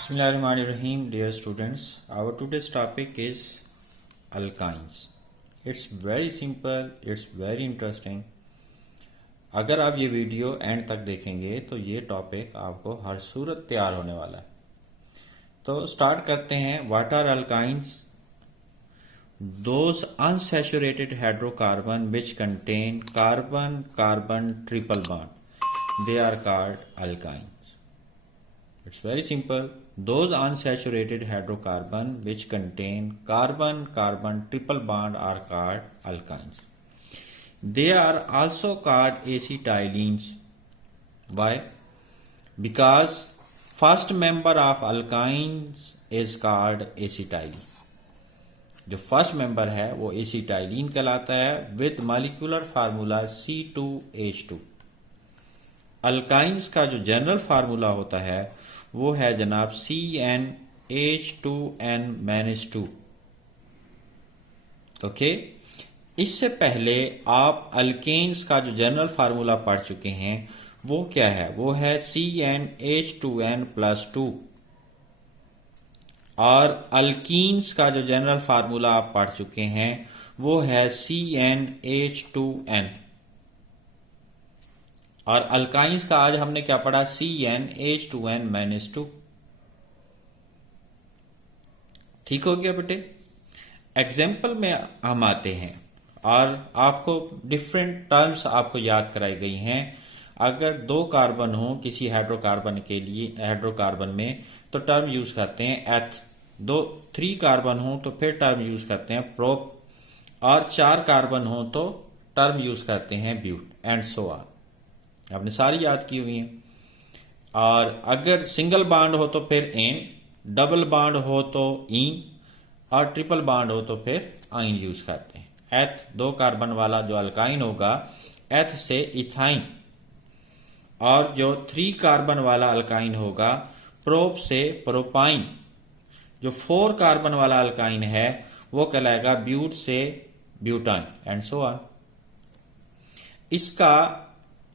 Bismillahirrahmanirrahim, dear students. Our today's topic is alkynes. It's very simple, it's very interesting. अगर आप ये video and तक देखेंगे तो ये टॉपिक आपको हर सूरत तैयार होने वाला है। तो स्टार्ट करते हैं। What are alkynes? Those unsaturated hydrocarbon which contain carbon-carbon triple bond. They are called alkynes. It's very simple. Those unsaturated hydrocarbon which contain carbon-carbon triple bond are called alkynes. They are also called acetylenes. Why? Because first member of alkynes is called acetylene. जो first member है वो acetylene कहलाता है with molecular formula C2H2। Alkynes का जो general formula होता है वो है जनाब CnH2n-2। ओके, इससे पहले आप अल्केन्स का जो जनरल फार्मूला पढ़ चुके हैं वो क्या है? वो है CnH2n+2। और अल्कीन्स का जो जनरल फार्मूला आप पढ़ चुके हैं वो है CnH2n। और अल्काइंस का आज हमने क्या पढ़ा? CnH2n-2। ठीक हो गया बेटे। एग्जाम्पल में हम आते हैं और आपको डिफरेंट टर्म्स आपको याद कराई गई हैं। अगर दो कार्बन हो किसी हाइड्रोकार्बन के लिए, हाइड्रोकार्बन में तो टर्म यूज करते हैं एथ। 3 कार्बन हो तो फिर टर्म यूज करते हैं प्रोप। और 4 कार्बन हो तो टर्म यूज करते हैं ब्यूट एंड सो ऑन। आपने सारी याद की हुई हैं। और अगर सिंगल बॉन्ड हो तो फिर एन, डबल बॉन्ड हो तो इन, और ट्रिपल बॉन्ड हो तो फिर आइन यूज करते हैं। एथ 2 कार्बन वाला जो अल्काइन होगा एथ से इथाइन, और जो 3 कार्बन वाला अल्काइन होगा प्रोप से प्रोपाइन। जो 4 कार्बन वाला अल्काइन है वो कहलाएगा ब्यूट से ब्यूटाइन एंड सो ऑन। इसका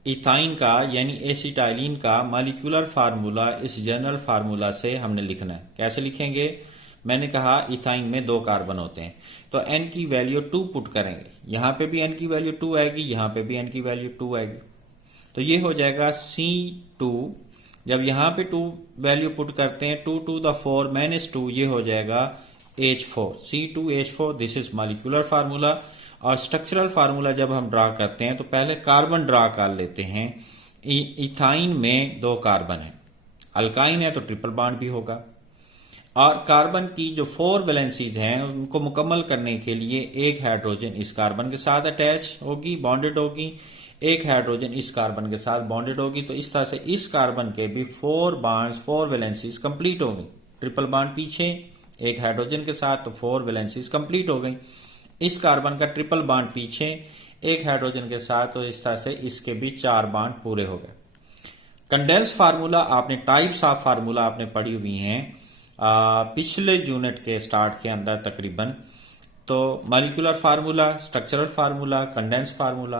इथाइन का यानी एसिटाइलिन का मॉलिक्यूलर फार्मूला इस जनरल फार्मूला से हमने लिखना है। कैसे लिखेंगे? मैंने कहा इथाइन में 2 कार्बन होते हैं तो n की वैल्यू 2 पुट करेंगे। यहां पे भी n की वैल्यू 2 आएगी, यहां पे भी n की वैल्यू 2 आएगी। तो ये हो जाएगा C2। जब यहां पे 2 वैल्यू पुट करते हैं 2 to the 4 -2, ये हो जाएगा H4, C2H4। This is molecular formula. और स्ट्रक्चरल फार्मूला जब हम ड्रा करते हैं तो पहले कार्बन ड्रा कर लेते हैं। इथाइन में 2 कार्बन है, अल्काइन है तो ट्रिपल बॉन्ड भी होगा। और कार्बन की जो 4 वैलेंसीज हैं उनको मुकम्मल करने के लिए एक हाइड्रोजन इस कार्बन के साथ अटैच होगी, बॉन्डेड होगी, एक हाइड्रोजन इस कार्बन के साथ बॉन्डेड होगी। तो इस तरह से इस कार्बन के भी 4 बॉन्ड्स, 4 वैलेंसीज कंप्लीट हो गई। ट्रिपल बॉन्ड पीछे एक हाइड्रोजन के साथ तो 4 वैलेंसीज कंप्लीट हो गई। इस कार्बन का ट्रिपल बॉन्ड पीछे एक हाइड्रोजन के साथ, तो इस तरह से इसके भी 4 बॉन्ड पूरे हो गए। कंडेंस फार्मूला आपने, टाइप्स ऑफ फार्मूला आपने पढ़ी हुई हैं पिछले यूनिट के स्टार्ट के अंदर तकरीबन। तो molecular formula, structural formula, condense formula,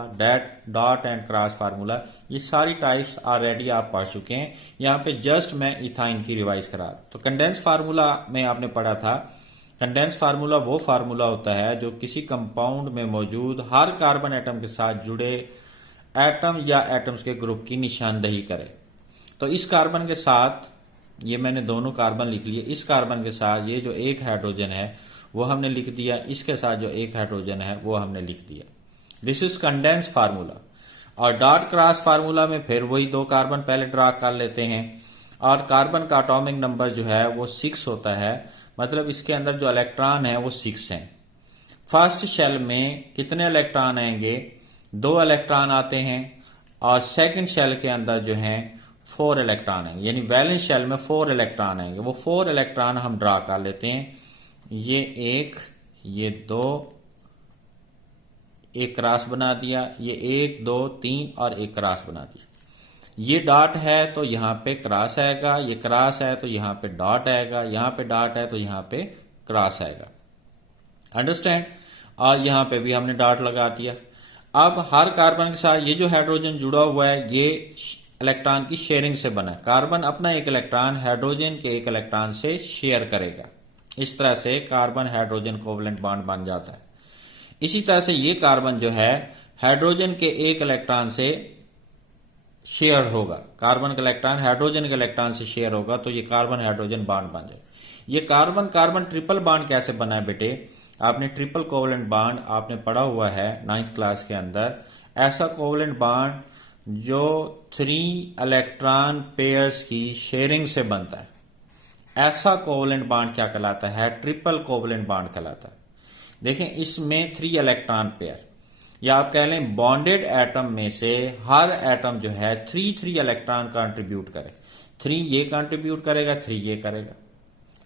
dot and cross formula, ये सारी टाइप्स ऑलरेडी आप पढ़ चुके हैं। यहाँ पे जस्ट मैं इथाइन की रिवाइज करा। तो कंडेंस फार्मूला में आपने पढ़ा था, कंडेंस फार्मूला वो फार्मूला होता है जो किसी कंपाउंड में मौजूद हर कार्बन एटम के साथ जुड़े एटम या एटम्स के ग्रुप की निशानदही करे। तो इस कार्बन के साथ, ये मैंने दोनों कार्बन लिख लिए, इस कार्बन के साथ ये जो एक हाइड्रोजन है वो हमने लिख दिया, इसके साथ जो एक हाइड्रोजन है वो हमने लिख दिया। This is condense formula. और डॉट क्रॉस फार्मूला में फिर वही 2 कार्बन पहले ड्रा कर लेते हैं। और कार्बन का एटॉमिक नंबर जो है वो 6 होता है, मतलब इसके अंदर जो इलेक्ट्रॉन है वो 6 हैं। फर्स्ट शेल में कितने इलेक्ट्रॉन आएंगे? 2 इलेक्ट्रॉन आते हैं। और सेकंड शेल के अंदर जो है 4 इलेक्ट्रॉन आएंगे, यानी वैलेंस शेल में 4 इलेक्ट्रॉन आएंगे। वो 4 इलेक्ट्रॉन हम ड्रा कर लेते हैं। ये 1, ये 2, एक क्रॉस बना दिया, ये 1 2 3 और एक क्रॉस बना दिया। ये डॉट है तो यहाँ पे क्रॉस आएगा, ये क्रॉस है तो यहाँ पे डॉट आएगा, यहाँ पे डॉट है तो यहाँ पे क्रॉस आएगा। अंडरस्टैंड? और यहाँ पे भी हमने डॉट लगा दिया। अब हर कार्बन के साथ ये जो हाइड्रोजन जुड़ा हुआ है ये इलेक्ट्रॉन की शेयरिंग से बना है। कार्बन अपना एक इलेक्ट्रॉन हाइड्रोजन के एक इलेक्ट्रॉन से शेयर करेगा। इस तरह से कार्बन हाइड्रोजन कोवलेंट बॉन्ड बन जाता है। इसी तरह से ये कार्बन जो है हाइड्रोजन के एक इलेक्ट्रॉन से शेयर होगा, कार्बन का इलेक्ट्रॉन हाइड्रोजन के इलेक्ट्रॉन से शेयर होगा, तो ये कार्बन हाइड्रोजन बॉन्ड बन जाएगा। ये कार्बन कार्बन ट्रिपल बॉन्ड कैसे बना है बेटे? आपने ट्रिपल कोवलेंट बॉन्ड आपने पढ़ा हुआ है 9th क्लास के अंदर। ऐसा कोवलेंट बॉन्ड जो 3 इलेक्ट्रॉन पेयर्स की शेयरिंग से बनता है, ऐसा कोवलेंट बॉन्ड क्या कहलाता है? ट्रिपल कोवलेंट बॉन्ड कहलाता है। देखें, इसमें 3 इलेक्ट्रॉन पेयर, या आप कह लें बॉन्डेड एटम में से हर एटम जो है 3 इलेक्ट्रॉन कंट्रीब्यूट करे। 3 ये कंट्रीब्यूट करेगा, 3 ये करेगा।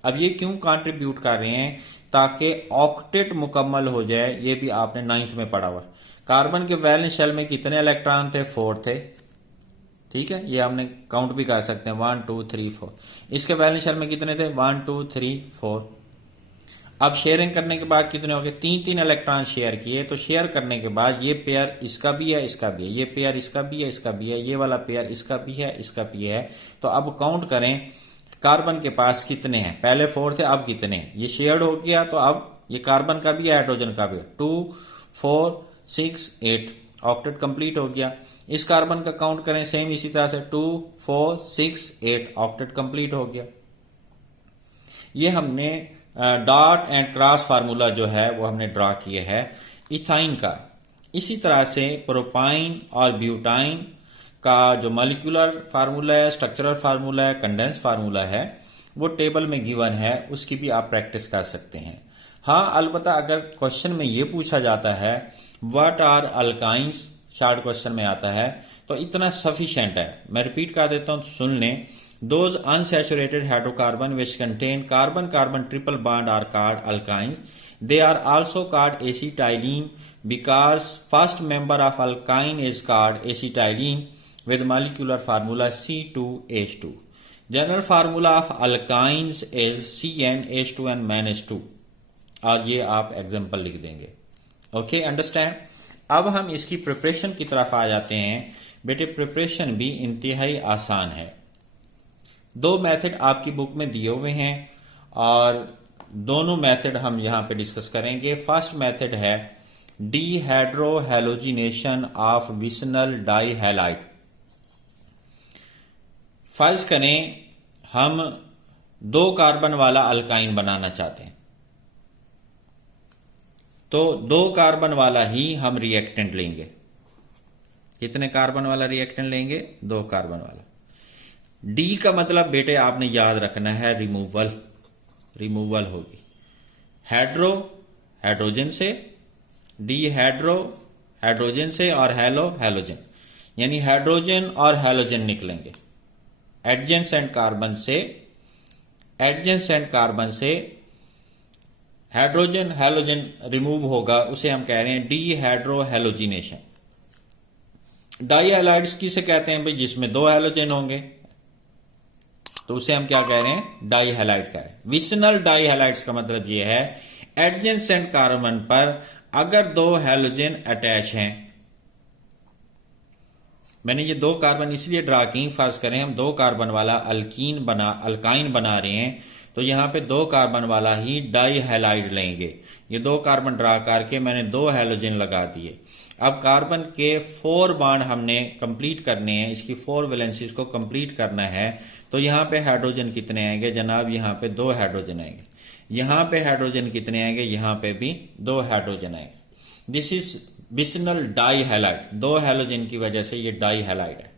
अब ये क्यों कंट्रीब्यूट कर रहे हैं? ताकि ऑक्टेट मुकम्मल हो जाए। ये भी आपने 9th में पढ़ा हुआ। कार्बन के वैलेंस शेल में कितने इलेक्ट्रॉन थे? 4 थे। ठीक है, ये हमने काउंट भी कर सकते हैं, 1 2 3 4। इसके वैलेंस शेल में कितने थे? 1 2 3 4। अब शेयरिंग करने के बाद कितने हो गए? 3 इलेक्ट्रॉन शेयर किए। तो शेयर करने के बाद ये पेयर इसका भी है, इसका भी है, ये पेयर इसका भी है, इसका भी है, ये वाला पेयर इसका भी है, इसका भी है। तो अब काउंट करें कार्बन के पास कितने हैं। पहले 4 थे, अब कितने हैं? ये शेयर्ड हो गया, तो अब ये कार्बन का भी है, हाइड्रोजन का भी है। 2 4 6 8, ऑक्टेट कंप्लीट हो गया। इस कार्बन का काउंट करें सेम इसी तरह से, 2 4 6 8, ऑक्टेट कंप्लीट हो गया। ये हमने डॉट एंड क्रॉस फार्मूला जो है वो हमने ड्रा किए है इथाइन का। इसी तरह से प्रोपाइन और ब्यूटाइन का जो मॉलिक्यूलर फार्मूला है, स्ट्रक्चरल फार्मूला है, कंडेंस फार्मूला है, वो टेबल में गिवन है, उसकी भी आप प्रैक्टिस कर सकते हैं। हाँ, अलबत्ता अगर क्वेश्चन में ये पूछा जाता है what are alkynes, short question में आता है, तो इतना सफिशिएंट है। मैं रिपीट कर देता हूं, सुन लें। Those unsaturated hydrocarbon which contain carbon-carbon triple bond are called alkynes. They are also called acetylene because first member of alkyne is called acetylene with molecular formula C2H2. General formula of alkynes is CnH2 and -2. और ये आप example लिख देंगे। Okay, understand. अब हम इसकी preparation की तरफ आ जाते हैं। बेटे, प्रिपरेशन भी इंतहाई आसान है। 2 मेथड आपकी बुक में दिए हुए हैं और दोनों मेथड हम यहां पे डिस्कस करेंगे। फर्स्ट मेथड है डीहाइड्रोहैलोजिनेशन ऑफ विसनल डाइहैलाइड। फर्ज करें हम 2 कार्बन वाला अल्काइन बनाना चाहते हैं, तो 2 कार्बन वाला ही हम रिएक्टेंट लेंगे। कितने कार्बन वाला रिएक्टेंट लेंगे? 2 कार्बन वाला। डी का मतलब बेटे आपने याद रखना है रिमूवल, रिमूवल होगी। हाइड्रो हाइड्रोजन से, डी हाइड्रो हाइड्रोजन से, और हेलो हैलोजन, यानी हाइड्रोजन और हैलोजन निकलेंगे। एडजेंसेंट कार्बन से, एडजेंसेंट कार्बन से हाइड्रोजन हैलोजन रिमूव होगा, उसे हम कह रहे हैं डीहाइड्रोहैलोजिनेशन। डाइहैलाइड्स किसे कहते हैं भाई? जिसमें 2 हैलोजन होंगे, तो उसे हम क्या कह रहे हैं? डाइहैलाइड कह रहे हैं। विसनल डाइहैलाइड्स का मतलब यह है एडजेंसेंट कार्बन पर अगर 2 हैलोजन अटैच हैं। मैंने ये 2 कार्बन इसलिए ड्रा की, फर्ज करें हम 2 कार्बन वाला अल्काइन बना रहे हैं, तो यहां पे 2 कार्बन वाला ही डाइहैलाइड लेंगे। ये 2 कार्बन ड्रा करके मैंने 2 हैलोजन लगा दिए। अब कार्बन के 4 बॉन्ड हमने कंप्लीट करने हैं, इसकी 4 वैलेंसीज को कंप्लीट करना है। तो यहां पे हाइड्रोजन कितने आएंगे जनाब? यहां पे 2 हाइड्रोजन आएंगे। यहां पे हाइड्रोजन कितने आएंगे? यहां पे भी 2 हाइड्रोजन आएंगे। This is vicinal dihalide. 2 halogen की वजह से ये डाइहैलाइड है।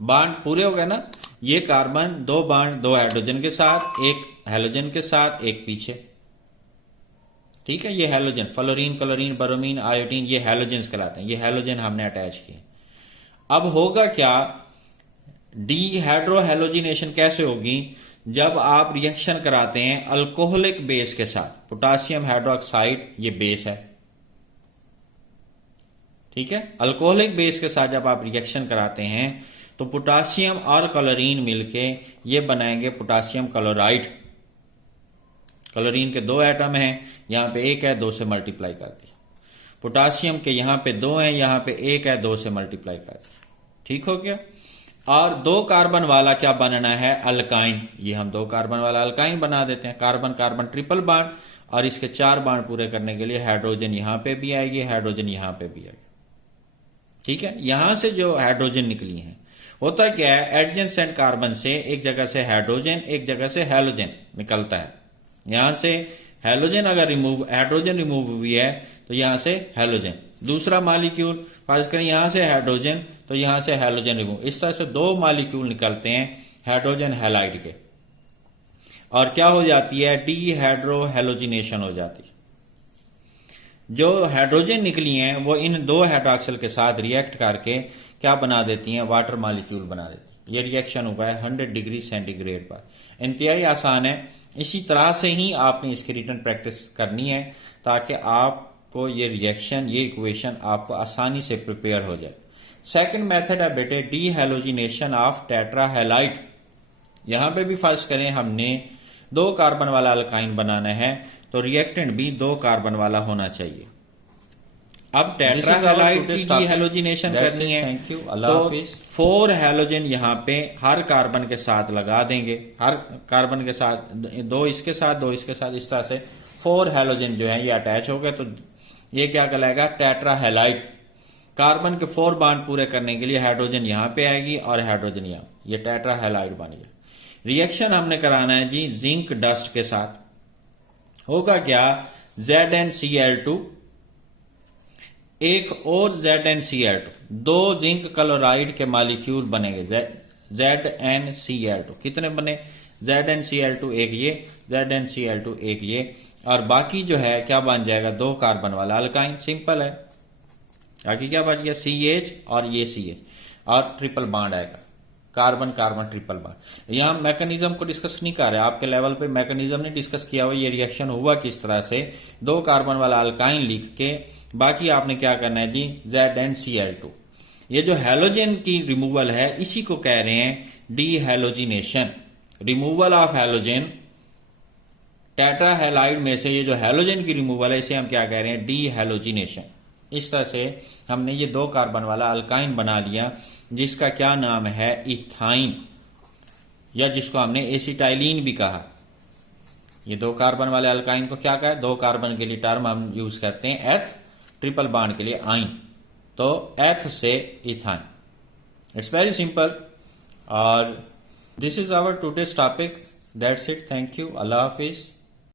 बॉन्ड पूरे हो गए ना? ये कार्बन 2 बॉन्ड 2 हाइड्रोजन के साथ, 1 हैलोजन के साथ, 1 पीछे। ठीक है, ये halogen, fluorine, chlorine, bromine, iodine, ये हैलोजन्स कहलाते हैं। ये हैलोजन हमने अटैच किए। अब होगा क्या? डीहाइड्रोहैलोजिनेशन कैसे होगी? जब आप रिएक्शन कराते हैं अल्कोहलिक बेस के साथ, पोटासियम हाइड्रोक्साइड ये बेस है, ठीक है। अल्कोहलिक बेस के साथ जब आप रिएक्शन कराते हैं तो पोटासियम और क्लोरीन मिलके ये बनाएंगे पोटासियम क्लोराइड। क्लोरीन के 2 एटम हैं, यहां पे 1 है, 2 से मल्टीप्लाई कर दिया। पोटासियम के यहां पे 2 हैं, यहां पे 1 है, 2 से मल्टीप्लाई कर दिया। ठीक हो गया। और 2 कार्बन वाला क्या बनना है, अल्काइन। ये हम 2 कार्बन वाला अल्काइन बना देते हैं, कार्बन कार्बन ट्रिपल बॉन्ड, और इसके 4 बॉन्ड पूरे करने के लिए हाइड्रोजन यहां पे भी आएगी, हाइड्रोजन यहां पे भी आएगी। ठीक है, यहां से जो हाइड्रोजन निकली है, होता क्या है, एडजेसेंट कार्बन से एक जगह से हाइड्रोजन, एक जगह से हैलोजन निकलता है। यहां से हैलोजन अगर हाइड्रोजन रिमूव हुई है तो यहां से हैलोजन, दूसरा मॉलिक्यूल फर्ज करें यहां से हाइड्रोजन तो यहां से हैलोजन रिमूव, इस तरह से 2 मॉलिक्यूल निकलते हैं हाइड्रोजन हैलाइड के, और क्या हो जाती है, डीहाइड्रो हैलोजिनेशन हो जाती है। जो हाइड्रोजन निकली हैं वो इन 2 हाइड्रोक्सिल के साथ रिएक्ट करके क्या बना देती हैं, वाटर मॉलिक्यूल बना देती है। ये रिएक्शन हुआ है 100 डिग्री सेंटीग्रेड पर, इंतहाई आसान है। इसी तरह से ही आपने इसकी रिटर्न प्रैक्टिस करनी है ताकि आपको ये रिएक्शन, ये इक्वेशन आपको आसानी से प्रिपेयर हो जाए। सेकंड मेथड है बेटे डीहैलोजिनेशन ऑफ टेट्राहैलाइड। यहां पे भी फर्ज करें हमने 2 कार्बन वाला अल्काइन बनाना है तो रिएक्टेंट भी 2 कार्बन वाला होना चाहिए। अब टेट्राहैलाइड की डीहैलोजिनेशन करनी है तो 4 हैलोजन यहाँ पे हर कार्बन के साथ लगा देंगे, हर कार्बन के साथ 2 इसके साथ 2 इसके साथ, इस तरह से 4 हैलोजन जो है ये अटैच हो गए तो ये क्या कहलाएगा, टेट्राहैलाइड। कार्बन के 4 बॉन्ड पूरे करने के लिए हाइड्रोजन यहाँ पे आएगी और हाइड्रोजन यहाँ, ये टेट्राहैलाइड बन गया। रिएक्शन हमने कराना है जी जिंक डस्ट के साथ, होगा क्या, ZnCl2 एक और ZnCl2, 2 जिंक क्लोराइड के मॉलिक्यूल बनेंगे ZnCl2। कितने बने, ZnCl2 एक ये, ZnCl2 एक ये, और बाकी जो है क्या बन जाएगा, 2 कार्बन वाला अल्काइन। सिंपल है, बाकी क्या बच गया, CH और ये CH और ट्रिपल बॉन्ड आएगा, कार्बन कार्बन ट्रिपल बॉन्ड। यहां मैकेनिज्म को डिस्कस नहीं कर रहे, आपके लेवल पे मैकेनिज्म नहीं डिस्कस किया हुआ, ये रिएक्शन हुआ किस तरह से, 2 कार्बन वाला अल्काइन लिख के बाकी आपने क्या करना है जी ZnCl2। ये जो हैलोजन की रिमूवल है इसी को कह रहे हैं डीहैलोजिनेशन, रिमूवल ऑफ हैलोजन। टेट्राहैलाइड में से ये जो हैलोजन की रिमूवल है इसे हम क्या कह रहे हैं, डीहैलोजिनेशन। इस तरह से हमने ये 2 कार्बन वाला अल्काइन बना लिया जिसका क्या नाम है, इथाइन, या जिसको हमने एसिटाइलिन भी कहा। ये 2 कार्बन वाले अल्काइन को क्या कहा है, 2 कार्बन के लिए टर्म हम यूज करते हैं एथ, ट्रिपल बॉन्ड के लिए आइन, तो एथ से इथाइन। It's very simple. और this is our today's topic, that's it, thank you, अल्लाह हाफिज।